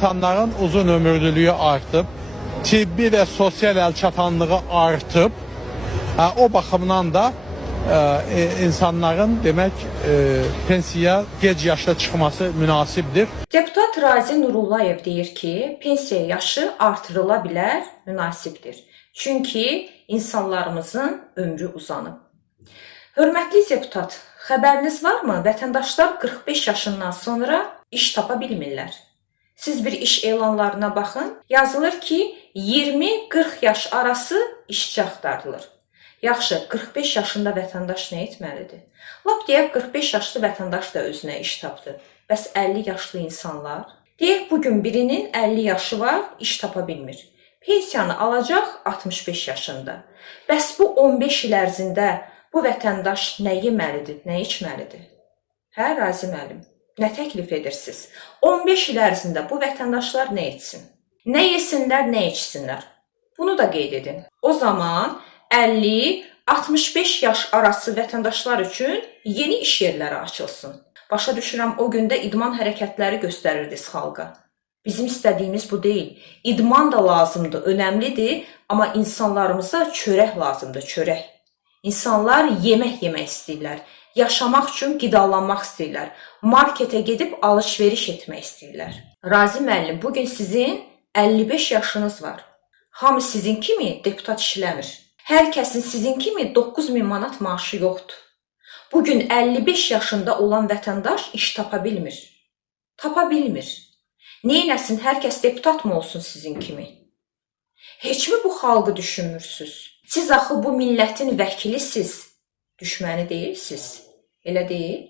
İnsanların uzun ömürlülüğü artıb, tibbi və sosial əlçatanlığı artıb. O baxımdan da insanların demək pensiya gec yaşda çıxması münasibdir. Deputat Razi Nurullayev deyir ki, pensiya yaşı artırıla bilər, münasibdir. Çünki insanlarımızın ömrü uzanıb. Hörmətli deputat, xəbəriniz varmı? Vətəndaşlar 45 yaşından sonra iş tapa bilmirlər. Siz bir iş elanlarına baxın, yazılır ki 20-40 yaş arası işçi axtarılır. Yaxşı, 45 yaşında vətəndaş nə etməlidir? Lap deyək 45 yaşlı vətəndaş da özünə iş tapdı. Bəs 50 yaşlı insanlar? Deyək bugün birinin 50 yaşı var, iş tapa bilmir. Pensiyanı alacaq 65 yaşında. Bəs bu 15 il ərzində bu vətəndaş nə yeməlidir, nə içməlidir? Hə, Razi müəllim? Nə təklif edirsiniz? 15 il ərzində bu vətəndaşlar nə etsin? Nə yesinlər, nə içsinlər? Bunu da qeyd edin. O zaman 50-65 yaş arası vətəndaşlar üçün yeni iş yerləri açılsın. Başa düşürəm, o gündə idman hərəkətləri göstərirdiniz xalqa. Bizim istədiyimiz bu deyil. İdman da lazımdır, önəmlidir, amma insanlarımıza çörək lazımdır, çörək. İnsanlar yemək yemək istəyirlər. Yaşamaq üçün qidalanmaq istəyirlər. Marketə gedib alış-veriş etmək istəyirlər. Razi müəllim, bugün sizin 55 yaşınız var. Hamı sizin kimi deputat işləmir. Hər kəsin sizin kimi 9.000 manat maaşı yoxdur. Bugün 55 yaşında olan vətəndaş iş tapa bilmir. Tapa bilmir. Neynəsin, hər kəs deputat mı olsun sizin kimi? Heç mi bu xalqı düşünmürsünüz? Siz axı bu millətin vəkilisiz, düşməni deyilsiz. Elə deyil?